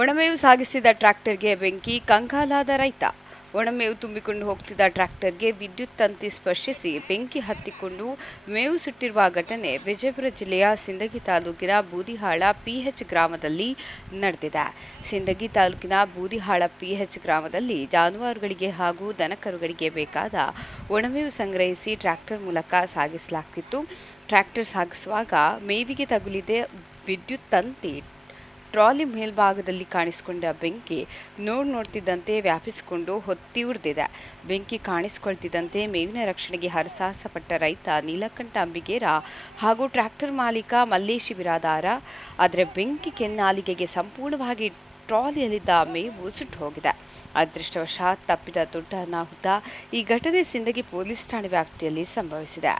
ಒಣಮೇವು ಸಾಗಿಸಿದ ಟ್ರ್ಯಾಕ್ಟರ್ಗೆ ಬೆಂಕಿ, ಕಂಗಾಲಾದ ರೈತ. ಒಣಮೇವು ತುಂಬಿಕೊಂಡು ಹೋಗ್ತಿದ್ದ ಟ್ರ್ಯಾಕ್ಟರ್ಗೆ ವಿದ್ಯುತ್ ತಂತಿ ಸ್ಪರ್ಶಿಸಿ ಬೆಂಕಿ ಹತ್ತಿಕೊಂಡು ಮೇವು ಸುಟ್ಟಿರುವ ಘಟನೆ ವಿಜಯಪುರ ಜಿಲ್ಲೆಯ ಸಿಂದಗಿ ತಾಲೂಕಿನ ಬೂದಿಹಾಳ ಪಿಎಚ್ ಗ್ರಾಮದಲ್ಲಿ ನಡೆದಿದೆ. ಸಿಂದಗಿ ತಾಲೂಕಿನ ಬೂದಿಹಾಳ ಪಿಎಚ್ ಗ್ರಾಮದಲ್ಲಿ ಜಾನುವಾರುಗಳಿಗೆ ಹಾಗೂ ದನಕರುಗಳಿಗೆ ಬೇಕಾದ ಒಣಮೇವು ಸಂಗ್ರಹಿಸಿ ಟ್ರ್ಯಾಕ್ಟರ್ ಮೂಲಕ ಸಾಗಿಸಲಾಗ್ತಿತ್ತು. ಟ್ರ್ಯಾಕ್ಟರ್ ಸಾಗಿಸುವಾಗ ಮೇವಿಗೆ ತಗುಲಿದ ವಿದ್ಯುತ್ ತಂತಿ ಟ್ರಾಲಿ ಮೇಲ್ಭಾಗದಲ್ಲಿ ಕಾಣಿಸಿಕೊಂಡ ಬೆಂಕಿ ನೋಡ್ತಿದ್ದಂತೆ ವ್ಯಾಪಿಸಿಕೊಂಡು ಹೊತ್ತಿ ಉರಿದಿದೆ. ಬೆಂಕಿ ಕಾಣಿಸಿಕೊಳ್ತಿದ್ದಂತೆ ಮೇವಿನ ರಕ್ಷಣೆಗೆ ಹರಸಾಹಸಪಟ್ಟ ರೈತ ನೀಲಕಂಠ ಅಂಬಿಗೇರ ಹಾಗೂ ಟ್ರ್ಯಾಕ್ಟರ್ ಮಾಲೀಕ ಮಲ್ಲೇಶಿ ಬಿರಾದಾರ. ಆದರೆ ಬೆಂಕಿ ಕೆನ್ನಾಲಿಗೆಗೆ ಸಂಪೂರ್ಣವಾಗಿ ಟ್ರಾಲಿಯಲ್ಲಿದ್ದ ಮೇವು ಸುಟ್ಟು ಹೋಗಿದೆ. ಅದೃಷ್ಟವಶಾತ್ ತಪ್ಪಿದ ದೊಡ್ಡ ಅನಾಹುತ. ಈ ಘಟನೆ ಸಿಂದಗಿ ಪೊಲೀಸ್ ಠಾಣೆ ವ್ಯಾಪ್ತಿಯಲ್ಲಿ ಸಂಭವಿಸಿದೆ.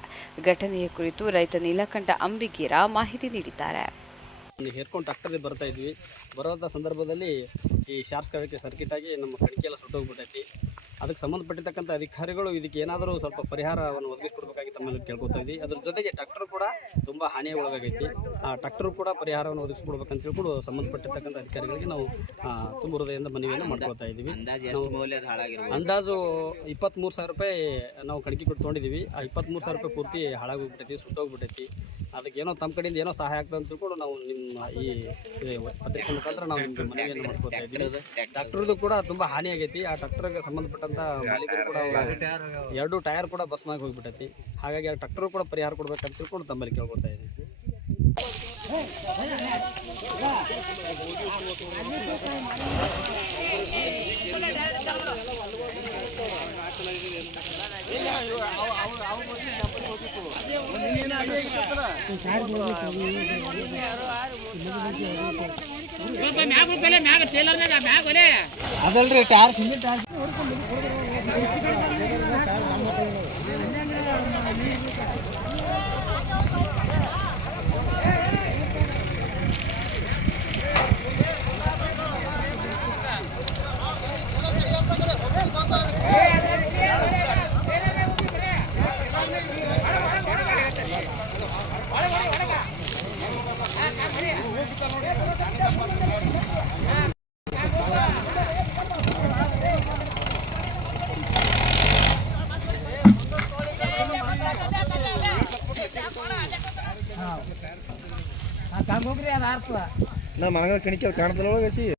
ಘಟನೆಯ ಕುರಿತು ರೈತ ನೀಲಕಂಠ ಅಂಬಿಗೇರ ಮಾಹಿತಿ ನೀಡಿದ್ದಾರೆ. ಹೇರ್ಕೊಂಡು ಟ್ರಾಕ್ಟರ್ ಬರ್ತಾ ಇದ್ವಿ. ಬರೋಂಥ ಸಂದರ್ಭದಲ್ಲಿ ಈ ಶಾರ್ಟ್ ಸರ್ಕಿಟ್ ಆಗಿ ನಮ್ಮ ಕಡಿಕೆ ಎಲ್ಲ ಸುಟ್ಟೋಗ್ಬಿಟ್ಟೈತಿ. ಅದಕ್ಕೆ ಸಂಬಂಧಪಟ್ಟಿರ್ತಕ್ಕಂಥ ಅಧಿಕಾರಿಗಳು ಇದಕ್ಕೆ ಏನಾದರೂ ಸ್ವಲ್ಪ ಪರಿಹಾರವನ್ನು ಒದಗಿಸ್ಕೊಡ್ಬೇಕಾಗಿ ತಮ್ಮಲ್ಲಿ ಕೇಳ್ಕೊತಾ ಇದ್ವಿ. ಅದ್ರ ಜೊತೆಗೆ ಟ್ರಾಕ್ಟರ್ ಕೂಡ ತುಂಬ ಹಾನಿಗೆ ಒಳಗಾಗೈತಿ. ಆ ಟ್ರಾಕ್ಟರ್ ಕೂಡ ಪರಿಹಾರವನ್ನು ಒದಗಿಸ್ಕೊಡ್ಬೇಕಂತ ತಿಳ್ಕೊಂಡು ಸಂಬಂಧಪಟ್ಟಿರ್ತಕ್ಕಂಥ ಅಧಿಕಾರಿಗಳಿಗೆ ನಾವು ತುಂಬ ಹೃದಯದಿಂದ ಮನವಿಯನ್ನು ಮಾಡ್ಕೊಳ್ತಾ ಇದ್ದೀವಿ. ಅಂದಾಜು 23,000 ರೂಪಾಯಿ ನಾವು ಕಡಿಕೆ ಕೊಟ್ಟು ತೊಗೊಂಡಿದ್ದೀವಿ. ಆ 23,000 ರೂಪಾಯಿ ಪೂರ್ತಿ ಹಾಳಾಗೋಗ್ಬಿಟ್ಟೈತಿ, ಸುಟ್ಟೋಗ್ಬಿಟ್ಟೈತಿ. ಅದಕ್ಕೇನೋ ತಮ್ಮ ಕಡೆಯಿಂದ ಏನೋ ಸಹಾಯ ಆಗ್ತದೆ ಅಂತ ತಿಳ್ಕೊಂಡು ನಾವು ನಿಮ್ಮ ಈ ಪತ್ರಿಕೆ ಮುಖಾಂತರ ನಾವು ನಿಮ್ಗೆ ಮನವಿಯನ್ನು ಮಾಡ್ಕೊತಾ ಇದ್ದೀವಿ. ಟ್ರಾಕ್ಟರ್ದು ಕೂಡ ತುಂಬ ಹಾನಿ ಆಗೈತಿ. ಆ ಟ್ರಾಕ್ಟರ್ಗೆ ಸಂಬಂಧಪಟ್ಟಂಥ ಮಾಲೀಕರು ಕೂಡ 2 ಟೈರ್ ಕೂಡ ಬಸ್ಮಾಗಿ ಹೋಗ್ಬಿಟ್ಟೈತಿ. ಹಾಗಾಗಿ ಆ ಟ್ರಾಕ್ಟರ್ ಕೂಡ ಪರಿಹಾರ ಕೊಡ್ಬೇಕಂತ ತಿಳ್ಕೊಂಡು ತಮ್ಮಲ್ಲಿ ಕೇಳ್ಕೊತಾ ಇದ್ದೀವಿ. ಅದಲ್ರಿ ಟಾರ್ ನಾ ಮನಗಳ ಕಣಿಕೆ ಕಾಣ್ತಲ್ಲ